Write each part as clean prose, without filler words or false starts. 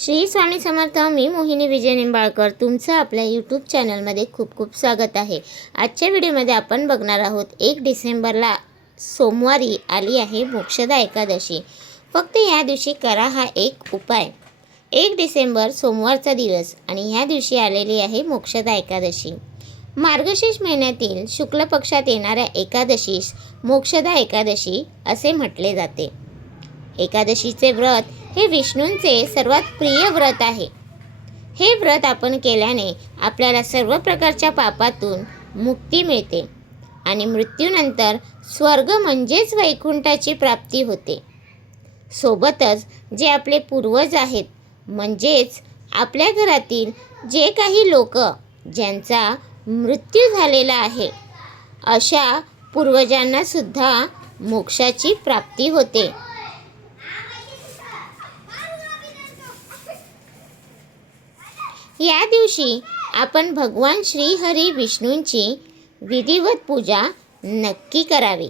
श्री स्वामी समर्थ. मी मोहिनी विजय निंबाळकर तुमचं आपल्या यूट्यूब चॅनलमध्ये खूप खूप स्वागत आहे. आजच्या व्हिडिओमध्ये आपण बघणार आहोत 1 डिसेंबरला सोमवारी आली आहे मोक्षदा एकादशी. फक्त या दिवशी करा हा एक उपाय. 1 डिसेंबर सोमवारचा दिवस आणि ह्या दिवशी आलेली आहे मोक्षदा एकादशी. मार्गशीर्ष महिन्यातील शुक्ल पक्षात येणाऱ्या एकादशीस मोक्षदा एकादशी असे म्हटले जाते. एकादशीचे व्रत हे विष्णूंचे सर्वात प्रिय व्रत आहे. हे व्रत आपण केल्याने आपल्याला सर्व प्रकारच्या पापातून मुक्ती मिळते आणि मृत्यूनंतर स्वर्ग म्हणजेच वैकुंठाची प्राप्ती होते. सोबतच जे आपले पूर्वज आहेत म्हणजेच आपल्या घरातील जे काही लोक ज्यांचा मृत्यू झालेला आहे अशा पूर्वजांना सुद्धा मोक्षाची प्राप्ती होते. या दिवशी आपण भगवान श्री हरी विष्णूंची विधिवत पूजा नक्की करावी.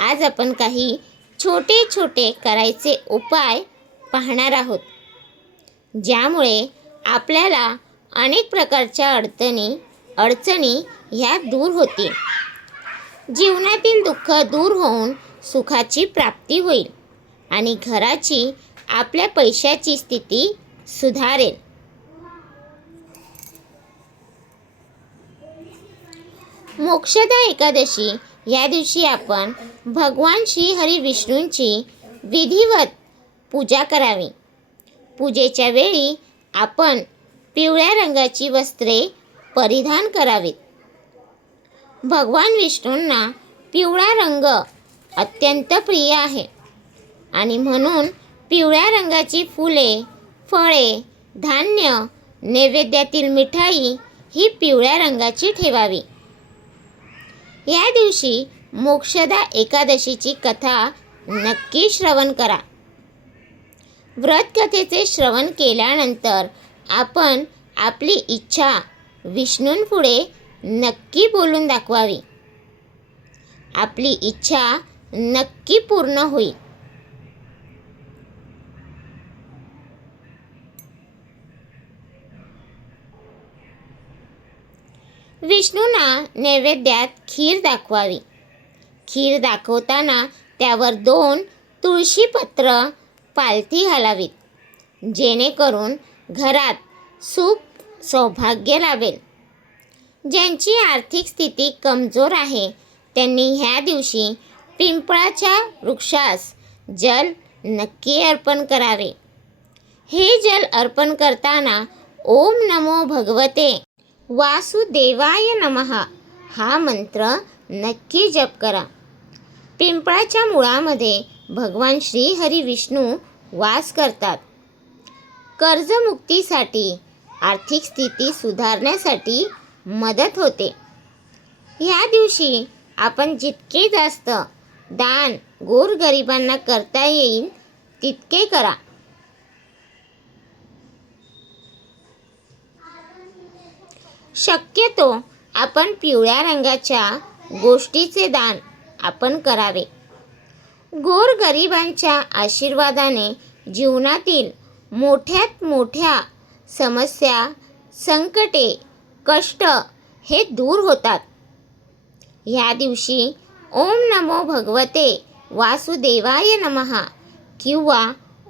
आज आपण काही छोटे छोटे करायचे उपाय पाहणार आहोत, ज्यामुळे आपल्याला अनेक प्रकारच्या अडचणी ह्या दूर होतील. जीवनातील दुःख दूर होऊन सुखाची प्राप्ती होईल आणि घराची आपल्या पैशाची स्थिती सुधारेल. मोक्षदा एकादशी या दिवशी आपण भगवान श्री हरी विष्णूंची विधिवत पूजा करावी. पूजेच्या वेळी आपण पिवळ्या रंगाची वस्त्रे परिधान करावीत. भगवान विष्णूंना पिवळा रंग अत्यंत प्रिय आहे आणि म्हणून पिवळ्या रंगाची फुले, फळे, धान्य, नैवेद्यातील मिठाई ही पिवळ्या रंगाची ठेवावी. या दिवशी मोक्षदा एकादशीची कथा नक्की श्रवण करा. व्रत कथेचे श्रवण केल्यानंतर आपण आपली इच्छा विष्णूंपुढे नक्की बोलून दाखवावी. आपली इच्छा नक्की पूर्ण होईल. विष्णूंना नैवेद्यात खीर दाखवावी. खीर दाखवताना त्यावर 2 तुळशीपत्र पालथी घालावीत, जेणेकरून घरात सुख सौभाग्य लाभेल. ज्यांची आर्थिक स्थिती कमजोर आहे त्यांनी ह्या दिवशी पिंपळाच्या वृक्षास जल नक्की अर्पण करावे. हे जल अर्पण करताना ओम नमो भगवते वासुदेवाय नमः हा मंत्र नक्की जप करा. पिंपळाच्या मुळामध्ये भगवान श्री हरी विष्णू वास करतात. कर्जमुक्तीसाठी, आर्थिक स्थिती सुधारण्यासाठी मदत होते. ह्या दिवशी आपण जितके जास्त दान गोरगरिबांना करता येईल तितके करा. शक्यतो आपण पिवळ्या रंगाच्या गोष्टीचे दान आपण करावे. गोरगरिबांच्या आशीर्वादाने जीवनातील मोठ्यात मोठ्या समस्या, संकटे, कष्ट हे दूर होतात. ह्या दिवशी ओम नमो भगवते वासुदेवाय नमः किंवा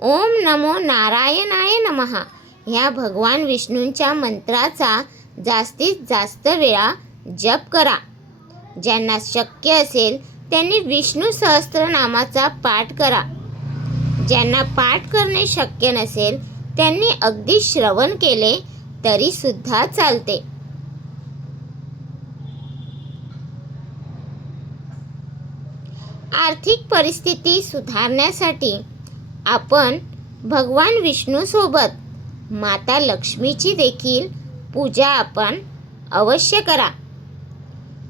ओम नमो नारायणाय नमः ह्या भगवान विष्णूंच्या मंत्राचा जास्तीत जास्त वेळा जप करा. ज्यांना शक्य असेल त्यांनी विष्णू सहस्त्रनामाचा पाठ करा. ज्यांना पाठ करणे शक्य नसेल त्यांनी अगदी श्रवण केले तरी सुद्धा चालते. आर्थिक परिस्थिती सुधारण्यासाठी आपण भगवान विष्णूसोबत माता लक्ष्मीची देखील पूजा आपण अवश्य करा,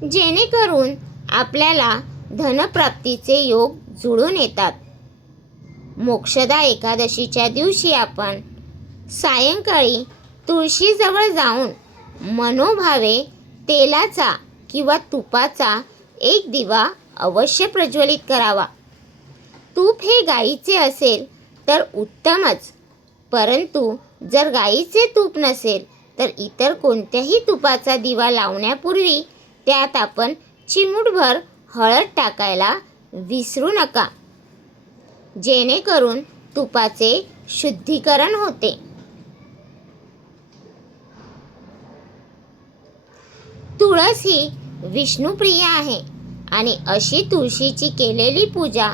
जेणेकरून आपल्याला धनप्राप्तीचे योग जुळून येतात. मोक्षदा एकादशीच्या दिवशी आपण सायंकाळी तुळशीजवळ जाऊन मनोभावे तेलाचा किंवा तुपाचा एक दिवा अवश्य प्रज्वलित करावा. तूप हे गाईचे असेल तर उत्तमच, परंतु जर गाईचे तूप नसेल तर इतर कोणत्याही तुपाचा दिवा लावण्यापूर्वी त्यात आपण चिमूटभर हळद टाकायला विसरू नका, जेणेकरून तुपाचे शुद्धीकरण होते. तुळस ही विष्णुप्रिय आहे आणि अशी तुळशीची केलेली पूजा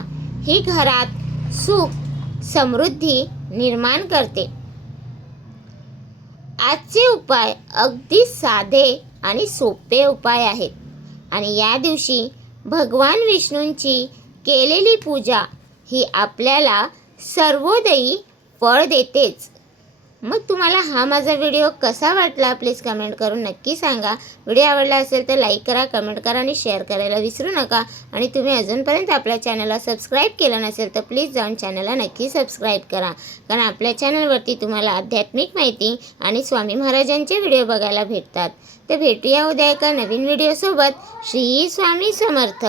ही घरात सुख समृद्धी निर्माण करते. आजचे उपाय अगदी साधे आणि सोपे उपाय आहेत आणि या दिवशी भगवान विष्णूंची केलेली पूजा ही आपल्याला सर्वोदयी फळ देतेच. मग तुम्हाला हा माझा व्हिडिओ कसा वाटला प्लीज कमेंट करून नक्की सांगा. व्हिडिओ आवडला असेल तर लाईक करा, कमेंट करा आणि शेअर करायला विसरू नका. आणि तुम्ही अजूनपर्यंत आपल्या चॅनलला सबस्क्राईब केलं नसेल तर प्लीज जाऊन चॅनलला नक्की सबस्क्राईब करा, कारण आपल्या चॅनलवरती तुम्हाला आध्यात्मिक माहिती आणि स्वामी महाराजांचे व्हिडिओ बघायला भेटतात. तर भेटूया उद्या एका नवीन व्हिडिओसोबत. श्री स्वामी समर्थ.